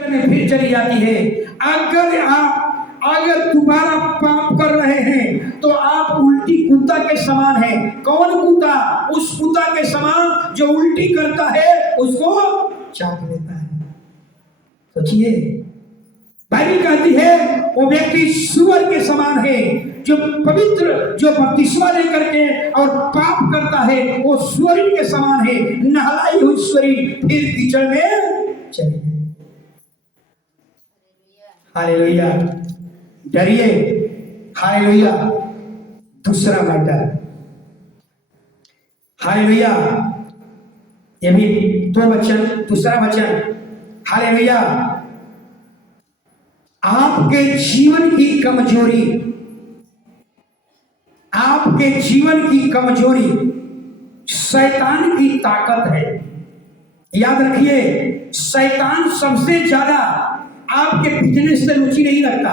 में फिर चली जाती है। अगर दोबारा पाप कर रहे हैं तो आप उल्टी कुत्ता के समान है। कौन कुत्ता? उस कुत्ता के समान जो उल्टी करता है उसको चाट लेता है। सोचिए, बाइबल कहती है वो व्यक्ति सुअर के समान है। जो पवित्र, जो बपतिस्मा लेकर के और पाप करता है वो सुअर के समान है। नहलाई हुई शरीर फिर कीचड़ में चली गई। हालेलुया। डरिए। हालेलुया। दूसरा मैटर, हालेलुया, ये भी दो वचन, दूसरा वचन, हालेलुया। आपके जीवन की कमजोरी, आपके जीवन की कमजोरी शैतान की ताकत है। याद रखिए, शैतान सबसे ज्यादा आपके बिजनेस से रुचि नहीं रखता,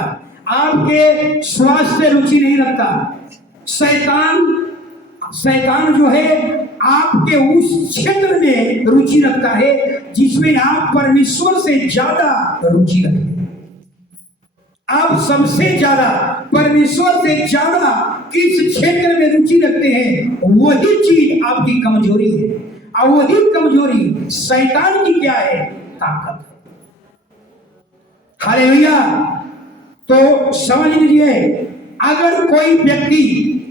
आपके स्वास्थ्य से रुचि नहीं रखता। शैतान जो है आपके उस क्षेत्र में रुचि रखता है जिसमें आप परमेश्वर से ज्यादा रुचि रखते हैं। आप सबसे ज्यादा परमेश्वर से ज्यादा किस क्षेत्र में रुचि रखते हैं, वही चीज आपकी कमजोरी है। और वही कमजोरी शैतान की क्या है? ताकत है। हालेलुया। तो समझ लीजिए, अगर कोई व्यक्ति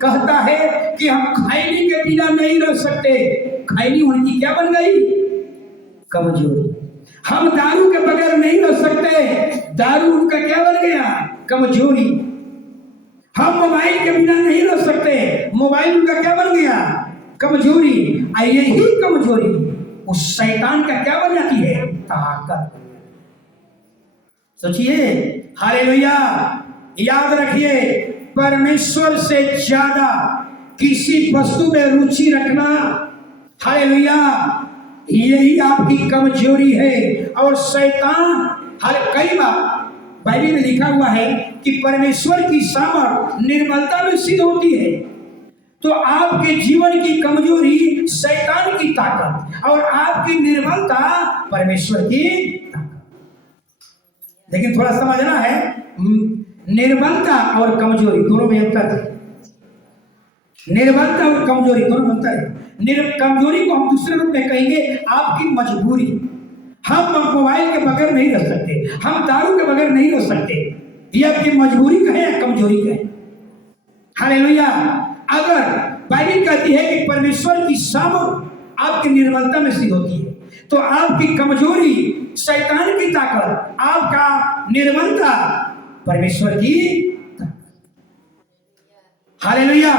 कहता है कि हम खैनी के बिना नहीं रह सकते, खैनी उनकी क्या बन गई? कमजोरी। हम दारू के बगैर नहीं रह सकते, दारू उनका क्या बन गया? कमजोरी। हम मोबाइल के बिना नहीं रह सकते, मोबाइल उनका क्या बन गया? कमजोरी। यही कमजोरी उस शैतान का क्या बन जाती है? ताकत। सोचिए, हालेलुया। याद रखिए, परमेश्वर से ज्यादा किसी वस्तु में रुचि रखना, हालेलुया, यही आपकी कमजोरी है। और शैतान कई बार बाइबल में लिखा हुआ है कि परमेश्वर की सामर्थ निर्मलता में सिद्ध होती है। तो आपके जीवन की कमजोरी शैतान की ताकत और आपकी निर्मलता परमेश्वर की ताकत। लेकिन थोड़ा समझना है, निर्बलता और कमजोरी दोनों में अंतर है। निर्बलता और कमजोरी दोनों में अंतर है। कमजोरी को हम दूसरे रूप में कहेंगे आपकी मजबूरी। हम मोबाइल के बगैर नहीं रह सकते, हम दारू के बगैर नहीं रह सकते। ये आपकी मजबूरी कहे या कमजोरी कहे? हालेलुया। अगर बाइबल कहती है कि परमेश्वर की सामर्थ आपकी निर्मलता में सिद्ध होती है, तो आपकी कमजोरी शैतान की ताकत, आपका निर्मलता परमेश्वर की ताकत। हालेलुया।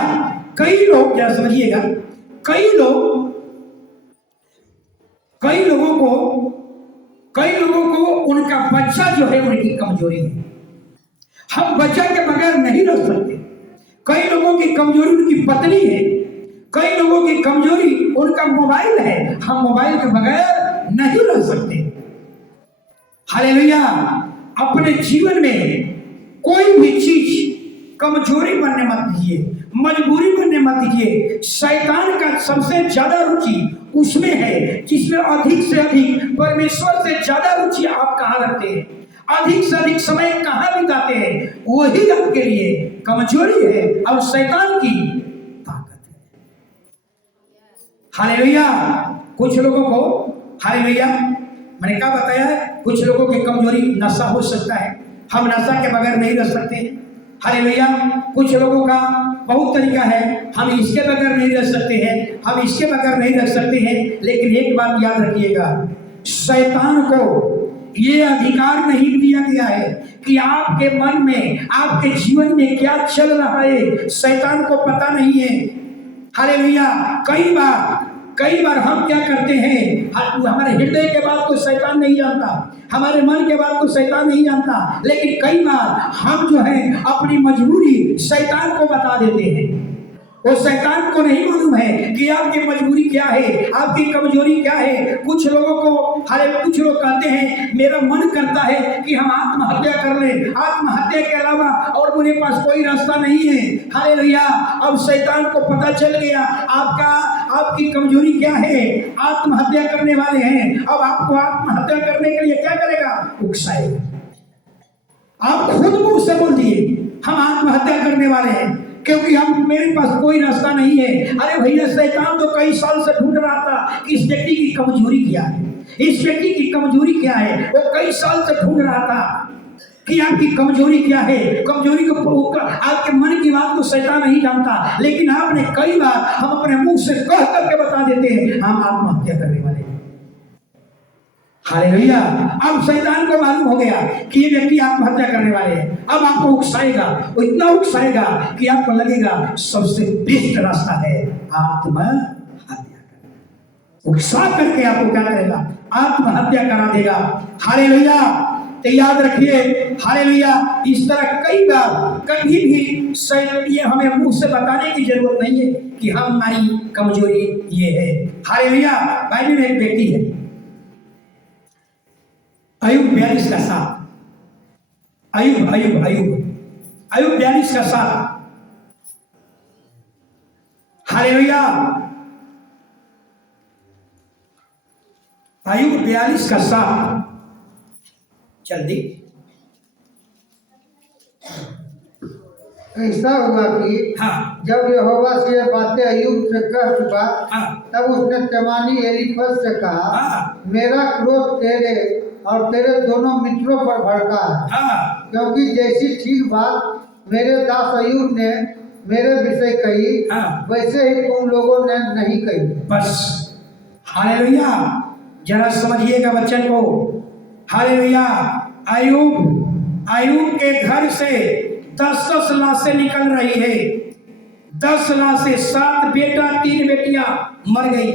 कई लोग, क्या समझिएगा, कई लोगों को उनका बच्चा जो है उनकी कमजोरी है। हम बच्चा के बगैर नहीं रह सकते। कई लोगों की कमजोरी उनकी पत्नी है, कई लोगों की कमजोरी उनका मोबाइल है। हम मोबाइल के बगैर नहीं रह सकते। हालेलुया। अपने जीवन में कोई भी चीज कमजोरी बनने मत दीजिए, मजबूरी बनने मत दीजिए। शैतान का सबसे ज्यादा रुचि उसमें है जिसमें अधिक से अधिक परमेश्वर से ज्यादा रुचि आप कहाँ रखते हैं, अधिक से अधिक समय कहाँ बिताते हैं, वही आपके लिए कमजोरी है और शैतान की ताकत है। हालेलुया। कुछ लोगों को, हालेलुया, मैंने क्या बताया है, कुछ लोगों की कमजोरी नशा हो सकता है। हम नशा के बगैर नहीं रह सकते। हालेलुया। कुछ लोगों का बहुत तरीका है, हम इसके बगैर नहीं रह सकते हैं, हम इसके बगैर नहीं रह सकते हैं। लेकिन एक बात याद रखिएगा, शैतान को ये अधिकार नहीं दिया गया है कि आपके मन में, आपके जीवन में क्या चल रहा है, शैतान को पता नहीं है। हालेलुया। कई बार हम क्या करते हैं, हमारे हृदय के बात को शैतान नहीं जानता, हमारे मन के बात को शैतान नहीं जानता, लेकिन कई बार हम जो है अपनी मजबूरी शैतान को बता देते हैं। वो शैतान को नहीं मालूम है कि आपकी मजबूरी क्या है, आपकी कमजोरी क्या है। कुछ लोगों को कुछ लोग कहते हैं मेरा मन करता है कि हम आत्महत्या कर लें, आत्महत्या के अलावा और मेरे पास कोई रास्ता नहीं है। हालेलुया। अब शैतान को पता चल गया आपकी कमजोरी क्या है, आत्महत्या करने वाले हैं। अब आपको आत्महत्या करने के लिए क्या करेगा? उकसाएगा। आप खुद मुंह से बोल दिए हम आत्महत्या करने वाले हैं क्योंकि मेरे पास कोई रास्ता नहीं है। अरे भैया, शैतान तो कई साल से ढूंढ रहा था कि इस व्यक्ति की कमजोरी क्या है, इस व्यक्ति की कमजोरी क्या है। वो कई साल से ढूंढ रहा था कि आपकी कमजोरी क्या है। कमजोरी को आपके मन की बात को शैतान नहीं जानता, लेकिन आपने कई बार हम अपने मुंह से कह करके बता देते हैं हम आत्महत्या करने वाले हैं। हालेलुया। अब शैतान को मालूम हो गया कि ये व्यक्ति आत्महत्या करने वाले हैं। अब आपको उकसाएगा, वो इतना उकसाएगा कि आपको लगेगा सबसे बेस्ट रास्ता है आत्महत्या करना। उकसा करके आपको क्या करेगा? आत्महत्या करा देगा। हालेलुया। तो याद रखिए, हालेलुया, इस तरह कई बार कभी भी ये हमें मुंह से बताने की जरूरत नहीं है कि हमारी कमजोरी ये है। हालेलुया। बाइबल में एक व्यक्ति है, अय्यूब 42 का 7। अय्यूब 42 का 7। हालेलुया। अय्यूब 42 का 7। जल्दी। ऐसा हुआ कि जब यहोवा से यह बातें अय्यूब से कह चुका, तब उसने तेमानी एलीफज से कहा, मेरा क्रोध तेरे और तेरे दोनों मित्रों पर भड़का है, क्योंकि जैसी ठीक बात मेरे दास अय्यूब ने मेरे विषय कही, वैसे ही तुम लोगों ने नहीं कही। बस। हालेलुया। जरा समझिएगा वचन को। हालेलुया। अय्यूब के घर से 10 लाशें निकल रही है। 10 लाशें, 7 बेटा 3 बेटियां मर गई।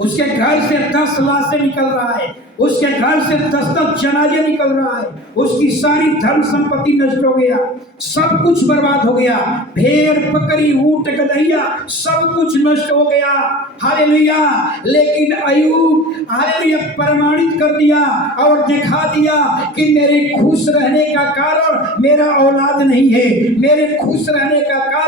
उसके घर से 10 लाशें निकल रहा है, उसके घर से 10 जनाजे निकल रहा है। उसकी सारी धन संपत्ति नष्ट हो गया, सब कुछ बर्बाद हो गया। भेड़ बकरी ऊंट गदहिया सब कुछ नष्ट हो गया। हालेलुया। लेकिन अय्यूब हालेलुया प्रमाणित कर दिया और दिखा दिया कि मेरे खुश रहने का कारण मेरा औलाद नहीं है, मेरे खुश रहने का कारण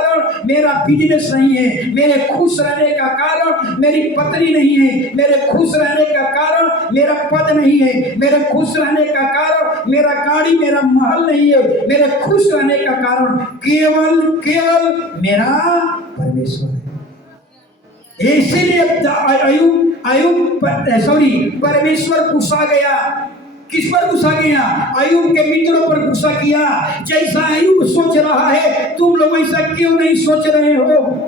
मेरा बिजनेस नहीं है, मेरे खुश रहने का कारण मेरी पत्नी नहीं है, मेरे खुश रहने का कारण मेरा पद नहीं है, मेरे खुश रहने का कारण मेरा गाड़ी मेरा महल नहीं है, मेरे खुश रहने का कारण केवल मेरा परमेश्वर है। इसीलिए अय्यूब परमेश्वर गुस्सा गया। किस पर गुस्सा गया? अय्यूब के मित्रों पर गुस्सा किया। जैसा अय्यूब सोच रहा है तुम लोग ऐसा क्यों नहीं सोच रहे हो?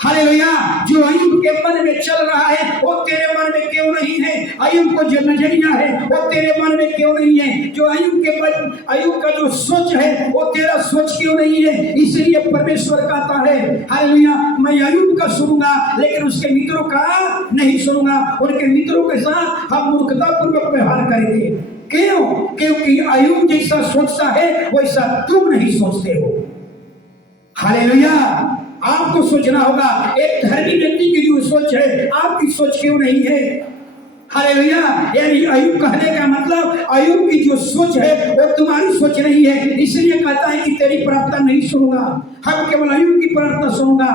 हालेलुया। जो अय्यूब के मन में चल रहा है वो तेरे मन में क्यों नहीं है? अय्यूब को जो नजरिया है वो तेरे मन में क्यों नहीं है? जो अय्यूब का जो सोच है वो तेरा सोच क्यों नहीं है? इसलिए परमेश्वर कहता है हालेलुया, मैं अय्यूब का सुनूंगा लेकिन उसके मित्रों का नहीं सुनूंगा। उनके मित्रों के साथ हम मूर्खतापूर्वक व्यवहार करेंगे। क्यों? क्योंकि अय्यूब जैसा सोचता है वैसा तुम नहीं सोचते हो। हालेलुया। आपको सोचना होगा एक धर्मी व्यक्ति की जो सोच है आपकी सोच क्यों नहीं है? हालेलुया। यानी अय्यूब कहने का मतलब अय्यूब की जो सोच है वो तुम्हारी सोच नहीं है, इसलिए कहता है कि तेरी प्रार्थना नहीं सुनूंगा, हम केवल अय्यूब की प्रार्थना सुनूंगा।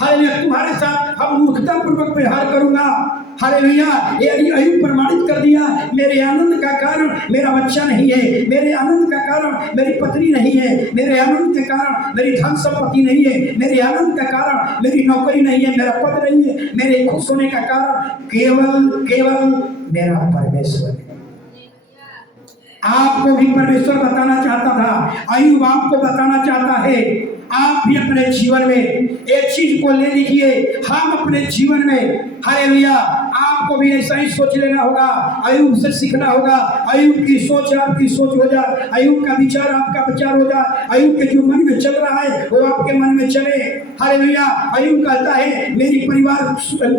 हालेलुया। तुम्हारे साथ हम मूर्खतापूर्वक व्यवहार करूंगा। हालेलुया। यानी अय्यूब प्रमाणित कर दिया मेरे आनंद का कारण मेरा बच्चा नहीं है, मेरे आनंद का कारण मेरी पत्नी नहीं है, मेरे आनंद के कारण मेरी धन संपत्ति नहीं है, मेरे आनंद का कारण मेरी नौकरी नहीं है, मेरा पद नहीं है, मेरे खुश होने का कारण केवल मेरा परमेश्वर है। आपको भी परमेश्वर बताना चाहता था, अय्यूब आपको बताना चाहता है। आप भी अपने जीवन में एक चीज को ले लीजिए, हम अपने जीवन में हालेलुया आपको भी ऐसा ही सोच लेना होगा, अय्यूब से सीखना होगा। अय्यूब की सोच आपकी सोच हो जाए, अय्यूब का विचार आपका विचार हो जाए, अय्यूब के जो मन में चल रहा है वो आपके मन में चले। हालेलुया। अय्यूब कहता है मेरी परिवार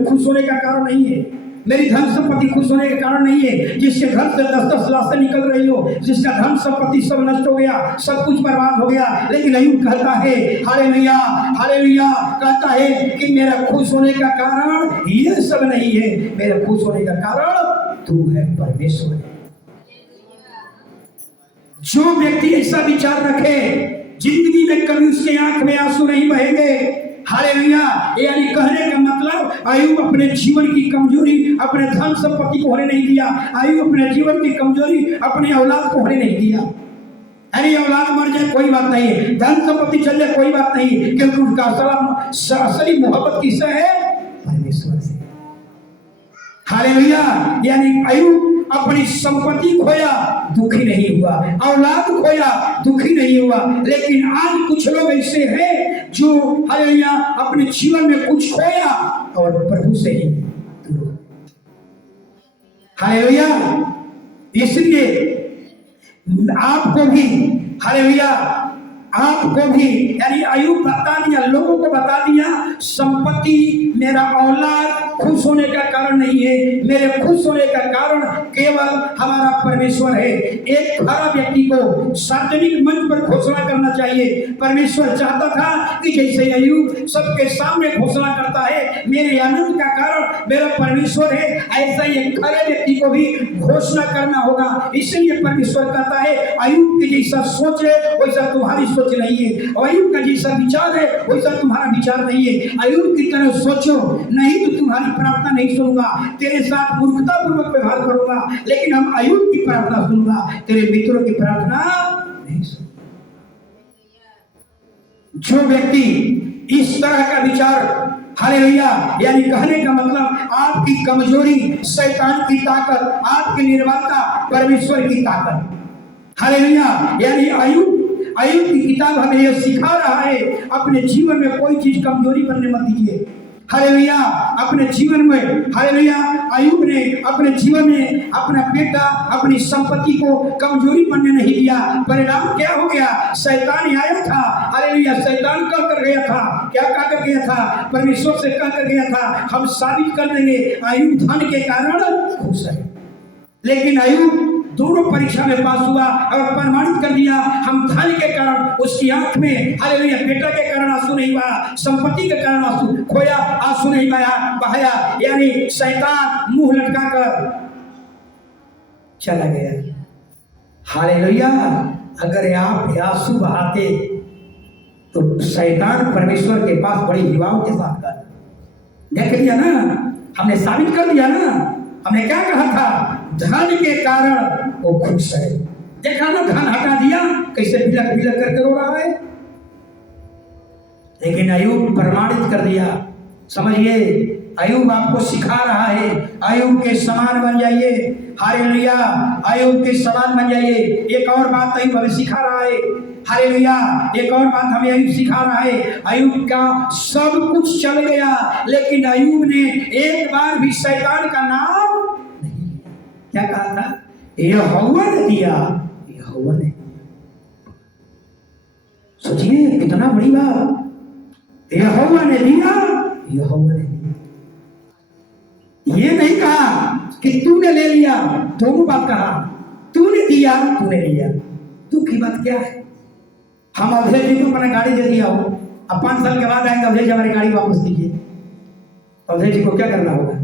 खुश होने का कारण नहीं है, मेरी धन संपत्ति खुश होने के कारण नहीं है। जिसके घर से 10-10 लाशें निकल रही हो, जिसका धन संपत्ति सब नष्ट हो गया, सब कुछ बर्बाद हो गया, लेकिन अय्यूब कहता है हालेलुया, हालेलुया, कहता है कि मेरा खुश होने का कारण ये सब नहीं है, मेरे खुश होने का कारण तू है, परमेश्वर है। जो व्यक्ति ऐसा विचार रखे, जिंदगी में कभी उसके आंख में आंसू नहीं बहेंगे। हालेलुया, यानी कहने का मतलब अय्यूब अपने जीवन की कमजोरी अपने धन संपत्ति को होने नहीं दिया। अय्यूब अपने जीवन की कमजोरी अपने औलाद को होने नहीं दिया। अरे औलाद मर जाए कोई बात नहीं है, धन संपत्ति चल जाए कोई बात नहीं, क्योंकि उनका असली मोहब्बत किससे है? परमेश्वर से। हालेलुया, यानी अय्यूब अपनी संपत्ति खोया दुखी नहीं हुआ, औलाद खोया दुखी नहीं हुआ, लेकिन आज कुछ लोग ऐसे हैं जो हालेलुया अपने जीवन में कुछ खोया और प्रभु से ही दूर। हालेलुया, इसलिए आपको भी हालेलुया, आपको भी, यानी अय्यूब बता दिया, लोगों को बता दिया संपत्ति मेरा औलाद खुश होने का कारण नहीं है, मेरे खुश होने का कारण केवल हमारा परमेश्वर है। एक खरा व्यक्ति को सार्वजनिक मंच पर घोषणा करना चाहिए। परमेश्वर चाहता था कि जैसे अय्यूब सबके सामने घोषणा करता है मेरे आनंद का कारण मेरा परमेश्वर है, ऐसा ही एक खरे व्यक्ति को भी घोषणा करना होगा। इसलिए परमेश्वर कहता है अय्यूब की जैसा सोच है वैसा तुम्हारी सोच नहीं है, अय्यूब का जैसा विचार है वैसा तुम्हारा विचार नहीं है। अय्यूब की तरह सोचो, नहीं तो तुम्हारी प्रार्थना नहीं सुनूंगा, तेरे साथ मूर्खता पूर्वक व्यवहार करूंगा, लेकिन हम अय्यूब की प्रार्थना सुनूंगा, तेरे मित्रों की प्रार्थना नहीं सुनूंगा। जो व्यक्ति इस तरह का विचार, हालेलुया, यानी कहने का मतलब आपकी कमजोरी शैतान की ताकत, आपकी निर्बलता परमेश्वर की ताकत। हालेलुया, यानी अय्यूब की किताब हमें यह सिखा रहा है अपने जीवन में कोई चीज कमजोरी बनने मत दीजिए। हालेलुया, अपने जीवन में हालेलुया अय्यूब ने अपने जीवन में अपना बेटा अपनी संपत्ति को कमजोरी बनने नहीं दिया। परिणाम क्या हो गया? शैतान आया था, हालेलुया, शैतान कह कर गया था, क्या कह कर गया था? परमेश्वर से कह कर गया था हम साबित कर देंगे अय्यूब धन के कारण खुश है। लेकिन अय्यूब दोनों परीक्षा में पास हुआ और प्रमाणित कर दिया हम धन के कारण, उसकी आंख में हालेलुया बेटा के कारण आंसू नहीं बहा, संपत्ति के कारण आंसू खोया, आंसू नहीं बहाया, यानी शैतान मुंह लटका कर चला गया। हालेलुया, अगर आप आंसू बहाते तो शैतान परमेश्वर के पास बड़ी युवाओं के साथ कर देख लिया ना, हमने साबित कर दिया ना, हमने क्या कहा था? धन के कारण वो खुश है। देखा ना, धन हटा दिया कैसे बिलक बिलक करके रो रहा है। लेकिन अय्यूब प्रमाणित कर दिया। समझिए, अय्यूब आपको सिखा रहा है अय्यूब के समान बन जाइए। हालेलुया, अय्यूब के समान बन जाइए। एक और बात अय्यूब हमें सिखा रहा है। हालेलुया, एक और बात हमें अय्यूब सिखा रहा है। अय्यूब का सब कुछ चल गया, लेकिन अय्यूब ने एक बार भी शैतान का नाम क्या कहा था? यहोवा ने दिया, यहोवा ने। सोचिए कितना बड़ी बात, यहोवा ने दिया, यहोवा ने दिया। ये नहीं कहा कि तूने ले लिया, दोनों बात कहा, तूने दिया, तूने लिया। दुख की बात क्या है? हम अवधेश जी को अपना गाड़ी दे दिया हो, अब 5 साल के बाद आएंगे अवधेश जी हमारी गाड़ी वापस दीजिए, अवधेश जी को क्या करना होगा?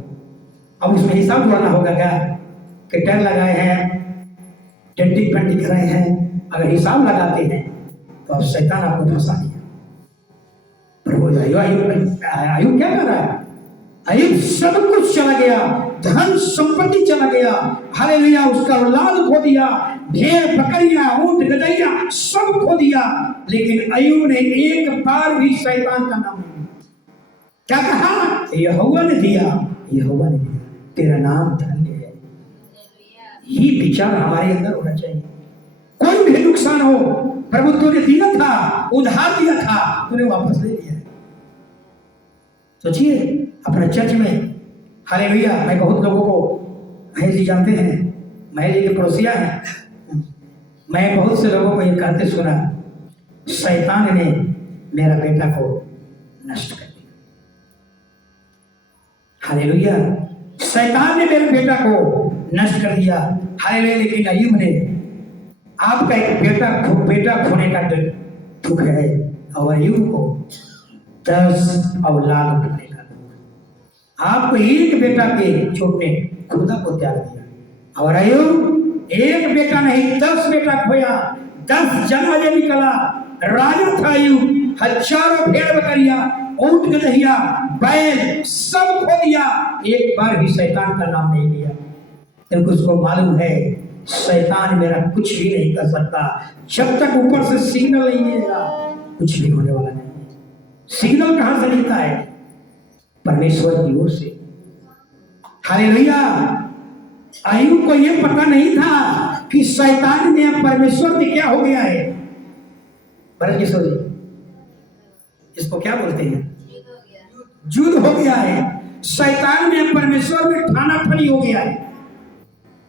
अब उसमें हिसाब जोड़ना होगा क्या कि टैग लगाए हैं, डेंटिंग पेंटिंग कराए हैं। अगर हिसाब लगाते हैं तो अब शैतान आपको फंसा दिया। प्रभु अय्यूब क्या कर रहा है? अय्यूब सब कुछ चला गया, धन संपत्ति चला गया, हालेलुया, उसका औलाद खो दिया, भेड़ बकरियां ऊंट गदहिया सब खो दिया, लेकिन अय्यूब ने एक बार भी शैतान का नाम नहीं। क्या कहा? यहोवा ने दिया, यहोवा ने दिया, तेरा नाम धन्य है। ये विचार हमारे अंदर होना चाहिए। कोई भी नुकसान हो, प्रभु तूने दिया था, उधार दिया था, तूने वापस ले लिया। सोचिए अपने चर्च में, हालेलुया, मैं बहुत लोगों को, महेश जी जानते हैं, महेश जी के पड़ोसिया हैं, मैं बहुत से लोगों को ये कहते सुना, शैतान ने मेरा बेटा को नष्ट कर दिया। हालेलुया, शैतान ने मेरे बेटा को नष्ट कर दिया। हालेलुया। लेकिन अय्यूब ने आपका एक बेटा खोने का दुख है और अय्यूब को 10 औलाद खोने का दुख। आपको एक बेटा के छूटने खुदा को त्याग दिया और अय्यूब एक बेटा नहीं 10 बेटा खोया, 10 जनाजे निकला। राजा था अय्यूब, हजारों भेड़ बकरियां, ऊंट गदहिया, बैल सब खो दिया, एक बार भी शैतान का नाम नहीं लिया, क्योंकि उसको मालूम है शैतान मेरा कुछ भी नहीं कर सकता। जब तक ऊपर से सिग्नल नहीं मिलेगा कुछ भी होने वाला नहीं। सिग्नल कहां से मिलता है? परमेश्वर की ओर से। हालेलुया। अय्यूब को यह पता नहीं था कि शैतान में परमेश्वर में क्या हो गया है। भरत किशोर जी, इसको क्या बोलते हैं? युद्ध हो गया है। शैतान में परमेश्वर में ठाना ठनी हो गया है।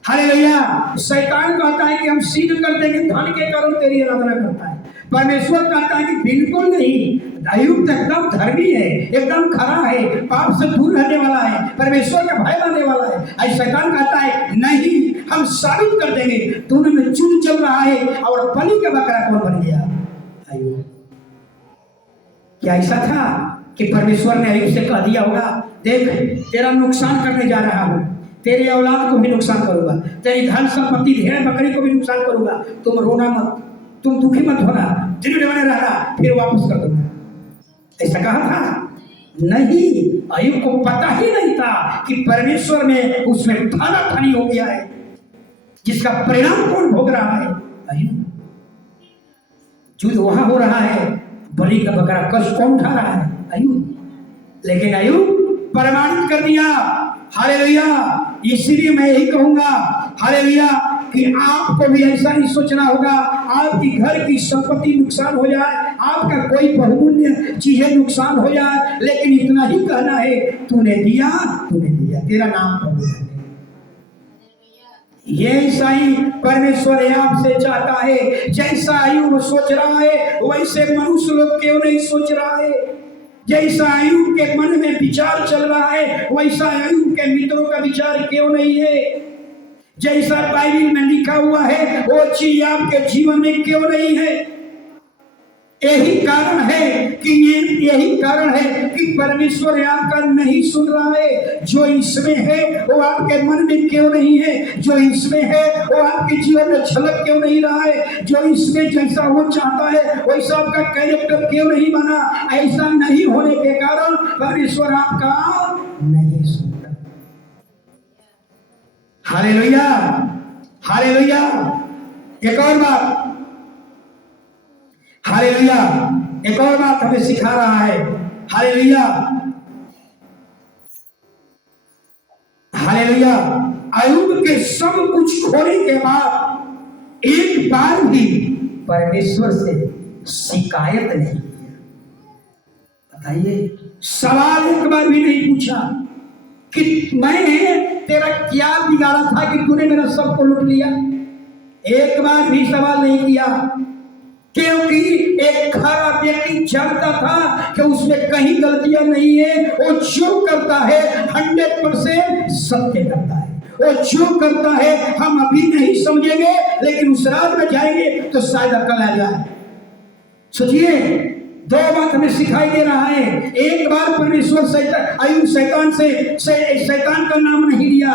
हालेलुया। शैतान कहता है कि हम सिद्ध कर देंगे, धन के कारण तेरी आराधना करता है। परमेश्वर कहता है कि बिल्कुल नहीं, अय्यूब तो एकदम धर्मी है, एकदम खरा है, पाप से दूर रहने वाला है, परमेश्वर का भय मानने वाला है। ऐसा शैतान कहता है नहीं, हम साबित कर देंगे दोनों में युद्ध चल रहा है और बलि का बकरा कौन बन गया? अय्यूब। क्या ऐसा था कि परमेश्वर ने अय्यूब से कह दिया होगा, देख तेरा नुकसान करने जा रहा हूं, तेरी औलाद को भी नुकसान करूंगा, तेरी धन संपत्ति भेड़ बकरी को भी नुकसान करूंगा, तुम रोना मत, तुम दुखी मत होना, दिन बने रहना, फिर वापस कर दूंगा। ऐसा कहा था? नहीं, अय्यूब को पता ही नहीं था कि परमेश्वर में उसमें ठाना ठानी हो गया है, जिसका परिणाम कौन भोग रहा है? अय्यूब। युद्ध वहां हो रहा है, बलि का बकरा कष्ट कौन उठा रहा है? अय्यूब। लेकिन अय्यूब प्रमाणित कर दिया। हालेलुया। इसलिए मैं यही कहूंगा हालेलुया कि आपको भी ऐसा ही सोचना होगा। आपकी घर की संपत्ति नुकसान हो जाए, आपका कोई बहुमूल्य चीजें नुकसान हो जाए, लेकिन इतना ही कहना है, तूने दिया, तेरा नाम प्रभु है। ये ऐसा ही परमेश्वर आपसे चाहता है। जैसा अय्यूब सोच रहा है वैसे मनुष्य लोग क्यों नहीं सोच रहा है। जैसा अय्यूब के मन में विचार चल रहा है वैसा अय्यूब के मित्रों का विचार क्यों नहीं है। जैसा बाइबल में लिखा हुआ है वो चीज आपके जीवन में क्यों नहीं है। यही कारण है कि परमेश्वर आपका नहीं सुन रहा है। जो इसमें है वो आपके मन में क्यों नहीं है। जो इसमें है वो आपके जीवन में झलक क्यों नहीं रहा है। जो इसमें जैसा वो चाहता है वैसा आपका कैरेक्टर क्यों नहीं बना। ऐसा नहीं होने के कारण परमेश्वर आपका नहीं सुनता। Hallelujah, hallelujah. एक और बात, हालेलुया, एक और बात हमें सिखा रहा है। Hallelujah, hallelujah. अय्यूब के सब कुछ खोने के बाद एक बार भी परमेश्वर से शिकायत नहीं की। बताइए, सवाल एक बार भी नहीं पूछा कि मैंने तेरा क्या बिगाड़ा था कि तूने मेरा सबको लूट लिया। एक बार भी सवाल नहीं किया, क्योंकि एक खरा व्यक्ति जानता था कि उसमें कहीं गलतियां नहीं है। वो जो करता है 100% सत्य करता है। वो जो करता है हम अभी नहीं समझेंगे, लेकिन उस रात में जाएंगे तो शायद अकल आ जाए। सोचिए, दो बात हमें सिखाई दे रहा है। एक बार परमेश्वर अय्यूब शैतान का नाम नहीं लिया।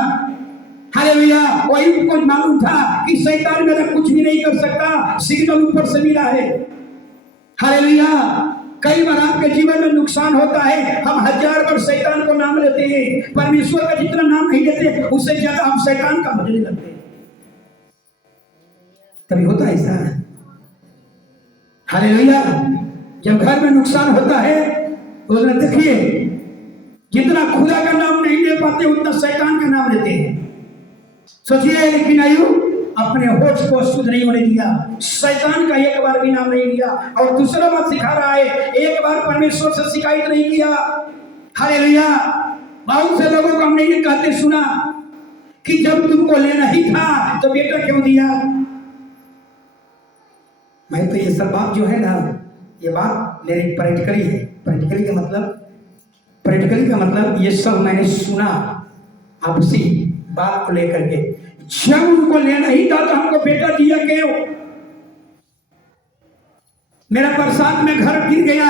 हालेलुया। अय्यूब को मालूम था कि शैतान मेरा कुछ भी नहीं कर सकता, सिग्नल ऊपर से मिला है। हालेलुया। कई बार आपके जीवन में नुकसान होता है, हम 1000 बार शैतान को नाम लेते हैं, परमेश्वर का जितना नाम नहीं लेते उससे ज्यादा हम शैतान का भजने लगते हैं। कभी होता है ऐसा? हालेलुया। जब घर में नुकसान होता है तो देखिए, जितना खुदा का नाम नहीं ले पाते उतना शैतान का नाम लेते हैं। सोचिए, लेकिन अय्यूब अपने होठ को शुद्ध नहीं होने दिया, शैतान का एक बार भी नाम नहीं लिया। और दूसरा बात सिखा रहा है, एक बार परमेश्वर से शिकायत नहीं किया। हालेलुया। बहुत से लोगों को हमने ये कहते सुना कि जब तुमको लेना ही था तो बेटा क्यों दिया। मैं तो ये सब बात जो है ना, ये बात मेरी प्रैक्टिकली है। प्रैक्टिकली का मतलब ये सब मैंने सुना, आप उसी बात को लेकर के, जब उनको लेना ही था तो हमको बेटा दिया क्यों? मेरा बरसात में घर गिर गया,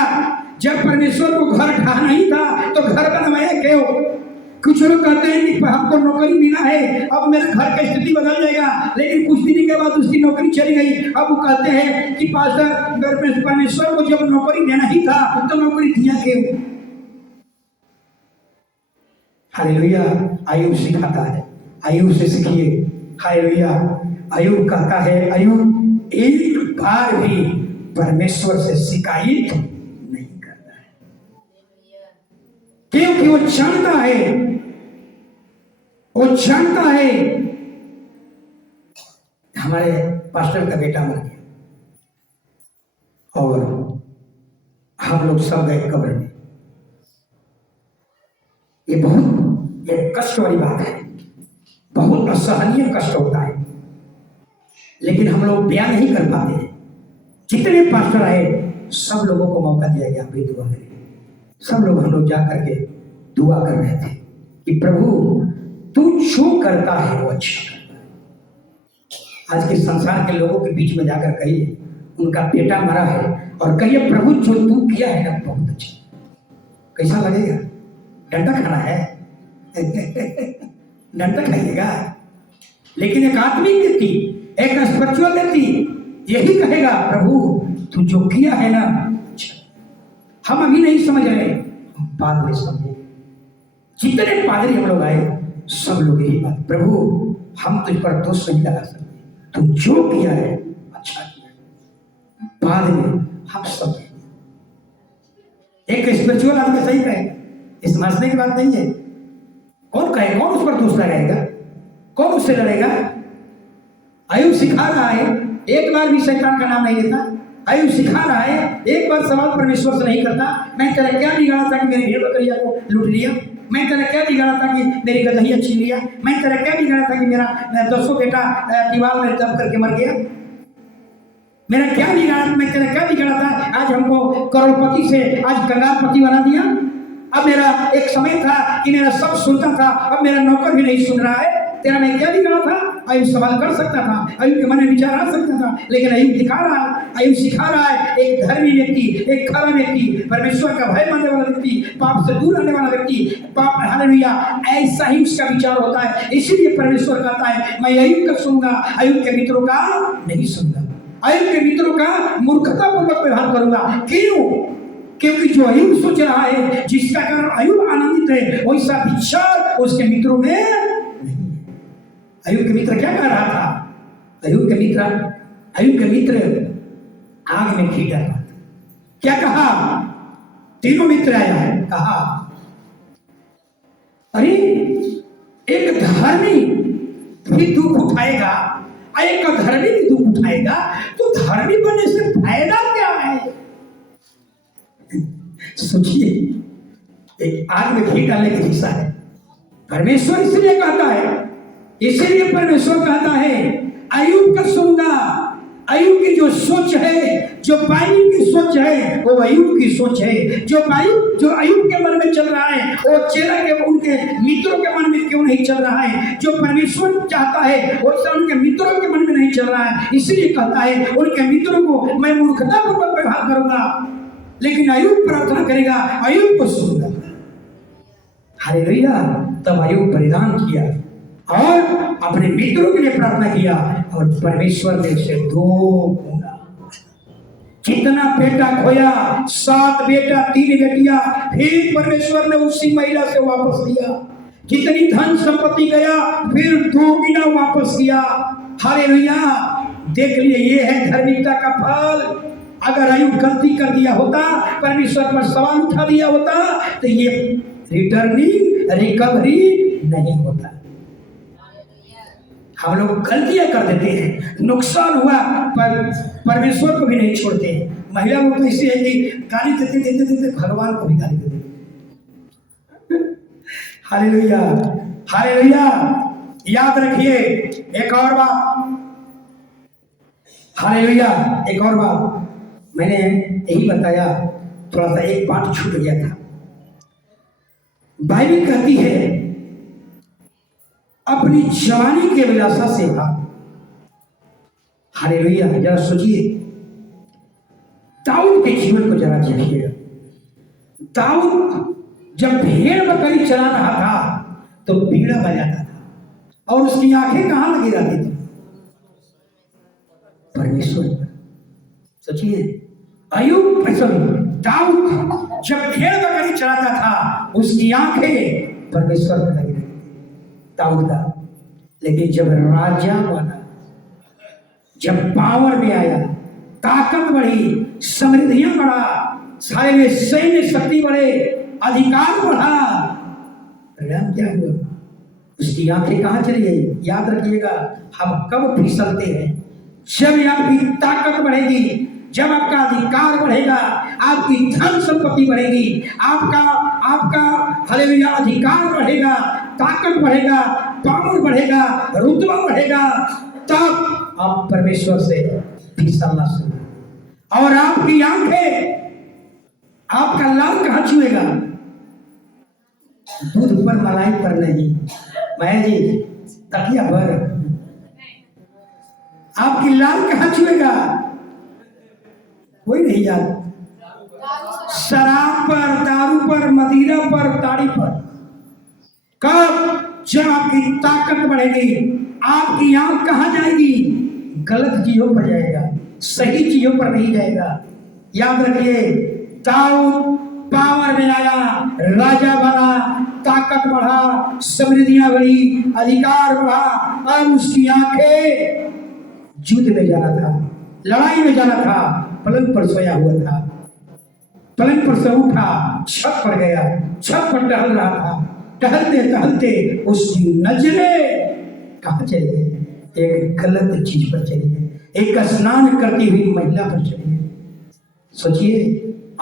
जब परमेश्वर को घर ढाना ही था तो घर बनवाया क्यों? कुछ लोग कहते हैं कि हमको नौकरी मिला है, अब मेरे घर का स्थिति बदल जाएगा, लेकिन कुछ दिन के बाद उसकी नौकरी चली गई। अब वो कहते हैं कि पास्टर, परमेश्वर को जब नौकरी देना ही था तो नौकरी दिया क्यों? हालेलुया। आयुब सिखाता है, आयुब से सीखिए। हालेलुया। आयुब कहता है, आयुब एक बार भी परमेश्वर से शिकायत नहीं करता है, क्योंकि वो जानता है, वो जानता है हमारे पास्टर का बेटा मर गया और हम लोग सब गए कब्र में। ये बहुत एक कष्ट वाली बात है, बहुत असहनीय कष्ट होता है, लेकिन हम लोग बयान नहीं कर पाते हैं। जितने पास्टर आए सब लोगों को मौका दिया गया, भी दुआ करें। सब लोग हम लोग जा करके दुआ कर रहे थे कि प्रभु तू जो करता है वो अच्छा करता है। आज के संसार के लोगों के बीच में जाकर कहिए उनका बेटा मरा है और कहिए प्रभु जो तू किया है ना बहुत अच्छा। कैसा लगेगा? डंडा खाना है डंडा खाइएगा। लेकिन एक आत्मिक व्यक्ति, एक स्पिरिचुअल व्यक्ति यही कहेगा प्रभु तू जो किया है ना अच्छा। हम अभी नहीं समझ रहे, बाद में समझे। जितने पादरी हम लोग आए सब लोग यही बात, प्रभु हम तुझ पर दोष नहीं लगा सकते, तू जो किया है अच्छा किया। बाद में हम सब एक स्पिरिचुअल आदमी सही कहे, इस समझने की बात नहीं है। कौन कहे, कौन उस पर दोष लगाएगा, कौन उससे लड़ेगा? आयुब सिखा रहा है, एक बार भी शैतान का नाम नहीं लेता। आयुब सिखा रहा है, एक बार सवाल परमेश्वर से नहीं करता, मैं तेरा क्या बिगाड़ा था कि मेरी भेड़ बकरिया को लूट लिया? मैं तेरा क्या बिगाड़ा था कि मेरी गदहिया छीन लिया? मैं तेरा क्या बिगाड़ा था कि मेरा 200 बेटा दीवार में दब करके मर गया? मेरा क्या बिगाड़ा? मैं तेरा क्या बिगाड़ा था आज हमको करोड़पति से आज कंगालपति बना दिया? अब मेरा एक समय था कि मेरा सब सुनता था, अब मेरा नौकर भी नहीं सुन रहा है। तेरा मैं क्या बिगाड़ा था? आयुब सवाल कर सकता था, आयुब के मन में विचार आ सकता था, लेकिन आयुब दिखा रहा है, आयुब सिखा रहा है एक धर्मी व्यक्ति, एक खरा व्यक्ति, परमेश्वर का भय मानने वाला व्यक्ति, पाप से दूर रहने वाला व्यक्ति, पाप हालेलुया, ऐसा ही उसका विचार होता है। इसीलिए परमेश्वर कहता है मैं आयुब का सुनूंगा, आयुब के मित्रों का नहीं सुनूंगा, आयुब के मित्रों का मूर्खतापूर्वक व्यवहार करूंगा। क्यों? क्योंकि जो आयुब सोच रहा है, जिसका कारण आयुब आनंदित है, वैसा विचार उसके मित्रों में नहीं है। आयुब के मित्र क्या कह रहा था? आयुब के मित्र आग में घी डाला। क्या कहा? तीनों मित्र आया है, कहा अरे एक धर्मी भी दुख उठाएगा, एक अधर्मी भी दुख उठाएगा, तो धर्मी बनने से फायदा क्या है? सोचिए, एक आग में घी डालने की दिशा है। परमेश्वर इसलिए कहता है, इसीलिए परमेश्वर कहता है आयुब का सुनूंगा। आयुब की जो सोच है, जो बाइबल की सोच है, वो आयुब की सोच है। जो आयुब के मन में चल रहा है, वो चेला के उनके मित्रों के मन में क्यों नहीं चल रहा है? जो परमेश्वर चाहता है वो उनके मित्रों के मन में नहीं चल रहा है। इसलिए कहता है उनके मित्रों को मैं मूर्खतापूर्वक व्यवहार करूंगा, लेकिन आयुब प्रार्थना करेगा, आयुब को सुनूंगा। हालेलुया। तब आयुब बलिदान किया और अपने मित्रों के लिए प्रार्थना किया और परमेश्वर ने उसे 2 गुना जितना बेटा खोया, 7 बेटा 3 बेटियां, फिर परमेश्वर ने उसी महिला से वापस लिया। जितनी धन संपत्ति गया फिर 2 गुना वापस किया। हालेलुया। देख लिए, ये है धार्मिकता का फल। अगर आयुब गलती कर दिया होता, परमेश्वर पर सवाल उठा दिया होता, तो ये रिकवरी नहीं होता। हम लोग गलतियां कर देते हैं, नुकसान हुआ पर परमेश्वर को भी नहीं छोड़ते हैं। महिला लोग तो इससे है कि गाली देते भगवान को भी गाली देते। Hallelujah, hallelujah. याद रखिए एक और बात, हालेलुया, एक और बात मैंने यही बताया, थोड़ा सा एक बात छूट गया था। बाइबल कहती है अपनी जवानी की अभिलाषा से था। हालेलुया। जरा सोचिए, दाऊद के जीवन को जरा देखिएगा। दाऊद जब भेड़ बकरी चला रहा था तो बीड़ा बजाता था और उसकी आंखें कहां लगी रहती थी? परमेश्वर पर। सोचिए, दाऊद जब भेड़ बकरी चलाता था उसकी आंखें परमेश्वर पर लगी रहती थी, दाऊद का। लेकिन जब राजा बना, जब पावर में आया, ताकत बढ़ी, समृद्धियां बढ़ा, सारे में सैन्य शक्ति बढ़े, अधिकार बढ़ा, परिणाम क्या हुआ? उसकी आंखें कहां चली गई? याद रखिएगा, हम कब फिसलते हैं? जब आपकी ताकत बढ़ेगी, जब आपका अधिकार बढ़ेगा, आपकी धन संपत्ति बढ़ेगी, आपका हालेलुया अधिकार बढ़ेगा, ताकत बढ़ेगा, पावर बढ़ेगा, रुतबा बढ़ेगा, तब आप परमेश्वर से फिसलना शुरू। और आपकी आंखें, आपका लाल कहां छुएगा? दूध पर, मलाई पर नहीं, माया जी तकिया पर। आपकी लाल कहां छुएगा? कोई नहीं याद। शराब पर, दारू पर, मदिरा पर, ताड़ी पर। कब? जब आपकी ताकत बढ़ेगी, आपकी आंख कहां जाएगी? गलत चीजों पर जाएगा, सही चीजों पर नहीं जाएगा। याद रखिए, दाऊद पावर में आया, राजा बना, ताकत बढ़ा, समृद्धियां बढ़ी, अधिकार बढ़ा। अब उसकी आंखें युद्ध में जाना था, लड़ाई में जाना था। पलंग पर सोया हुआ था, पलंग पर से उठा, छत पर गया, छत पर टहल रहा था। टहलते टहलते उसकी नजरें कहां चली गई? एक गलत चीज पर चली गई, एक स्नान करती हुई महिला पर चली गई। सोचिए,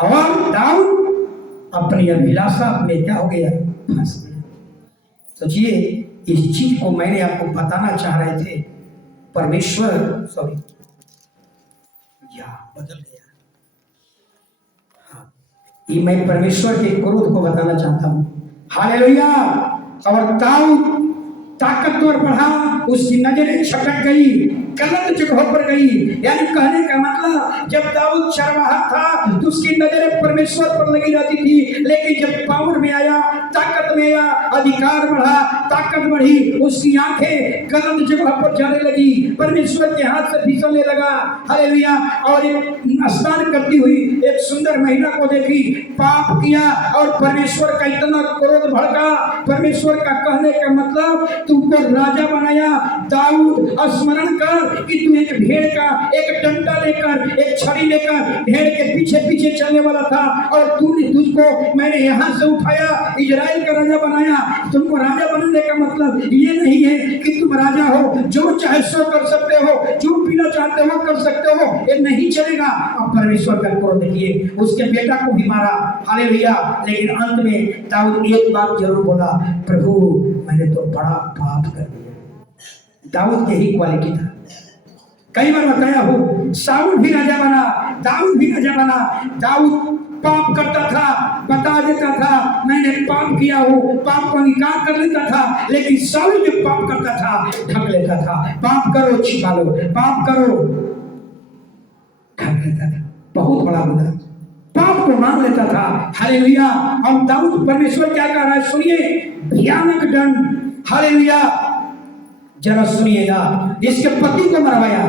और दाऊद अपनी अभिलाषा में क्या हो गया? फंस गया। सोचिए, इस चीज को मैंने आपको बताना चाह रहे थे। परमेश्वर, सॉरी, या बदल गया। हाँ, ये मैं परमेश्वर के क्रोध को बताना चाहता हूं। हालेलुया। और दाऊद ताकतवर बढ़ा, उसकी नजरें छटक गई, गलत जगहों पर गई। यानी कहने का मतलब, जब दाऊद चरवाहा था तो उसकी नजरें परमेश्वर पर लगी रहती थी, लेकिन जब पावर में आया, ताकत में आया, अधिकार बढ़ा, ताकत बढ़ी, उसकी आंखें गलत जगह पर जाने लगी, परमेश्वर के हाथ से फिसलने लगा। हालेलुया। और एक स्नान करती हुई एक सुंदर महिला को देखी, पाप किया और परमेश्वर का इतना क्रोध भड़का। परमेश्वर का कहने का मतलब, तुमको राजा बनाया दाऊद, स्मरण कर कि तू एक भेड़ का एक डंडा लेकर, एक छड़ी लेकर भेड़ के पीछे पीछे चलने वाला था, और तुझको मैंने यहाँ से उठाया, इजराइल का राजा बनाया। तुमको राजा बनने का मतलब ये नहीं है कि तुम राजा हो, जो चाहे सो कर सकते हो, जो पीना चाहते हो कर सकते हो, ये नहीं चलेगा। अब परमेश्वर का क्रोध देखिए, उसके बेटा को भी मारा। हालेलुया। लेकिन अंत में दाऊद एक बात जरूर बोला, प्रभु मैंने तो बड़ा पाप कर दिया। दाऊद की ही क्वालिटी था। कई बार बताया हो, साउल भी राजा बना, दाऊद भी राजा बना। दाऊद पाप करता था, बता देता था मैंने पाप किया हो, पाप को अंगीकार कर लेता था। लेकिन साउल जब पाप करता था, ढक लेता था। पाप करो छिपा लो, पाप करो ढक लेता था। बहुत बड़ा गुनाह, पाप को मान लेता था। हालेलुया। और दाऊद, परमेश्वर क्या कह रहा है सुनिए, भयानक दंड। हालेलुया। जरा सुनिएगा, इसके पति को मरवाया,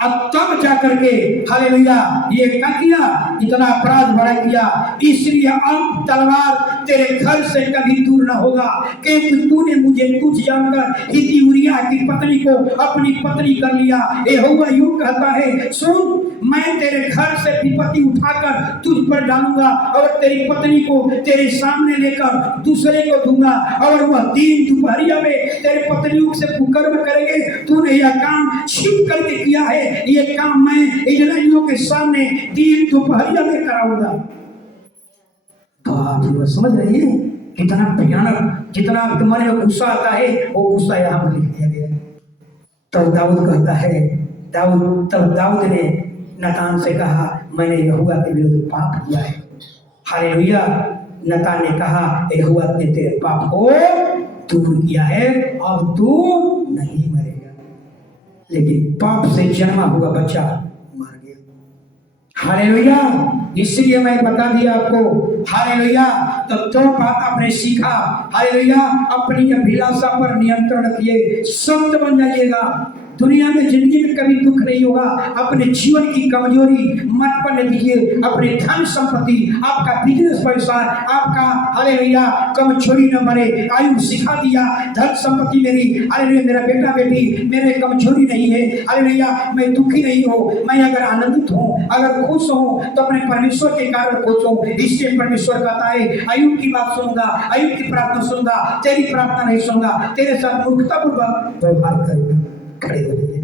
अब तब जाकर के हालेलुया ये क्या किया, इतना अपराध बड़ा किया। इसलिए अब तलवार तेरे घर से कभी दूर न होगा, क्योंकि तूने मुझे तुझ जानकर हित्ती उरिय्याह की पत्नी को अपनी पत्नी कर लिया। यहोवा यूं कहता है, सुन, मैं तेरे घर से विपत्ति उठाकर तुझ पर डालूंगा और तेरी पत्नी को तेरे सामने लेकर दूसरे को दूंगा, और वह दिन दोपहरिया में तेरे पत्नियों से कुकर्म करेंगे। तूने यह काम छिप करके किया है, ये काम मैं इजराइलियों के सामने दिन दोपहरिया में कराऊंगा। तो आप समझ रहे हैं कितना भयानक, जितना आपके मन में गुस्सा आता है वो गुस्सा यहाँ पर लिख दिया गया। तब दाऊद कहता है, तब दाऊद ने नतान से कहा, मैंने यहोवा के विरुद्ध पाप किया है। हालेलुया। नतान ने कहा, यहोवा ने तेरे पाप को दूर किया है, अब तू नहीं मरेगा। लेकिन पाप से जन्मा हुआ बच्चा मर गया। हालेलुया। इसलिए मैं बता दिया आपको, हालेलुया। तो बात आपने सीखा, हालेलुया। अपनी अभिलाषा पर नियंत्रण किए संत बन जाइएगा। दुनिया में जिंदगी में कभी दुख नहीं होगा। अपने जीवन की कमजोरी मत पड़ने दीजिए। अपने धन संपत्ति, आपका बिजनेस पैसा, आपका हालेलुया कमजोरी न बने। आयु सिखा दिया, धन संपत्ति मेरी, हालेलुया मेरा बेटा बेटी मेरे कमजोरी नहीं है, हालेलुया मैं दुखी नहीं हूँ, मैं अगर आनंदित हूँ, अगर खुश हूँ तो अपने परमेश्वर के कारण खुश हूँ। इसलिए परमेश्वर कहता है आयु की बात सुनूंगा, आयु की प्रार्थना सुनूंगा, तेरी प्रार्थना नहीं सुनूंगा, तेरे साथ मूर्खतापूर्वक व्यवहार करूंगा। खड़े हो जाइए।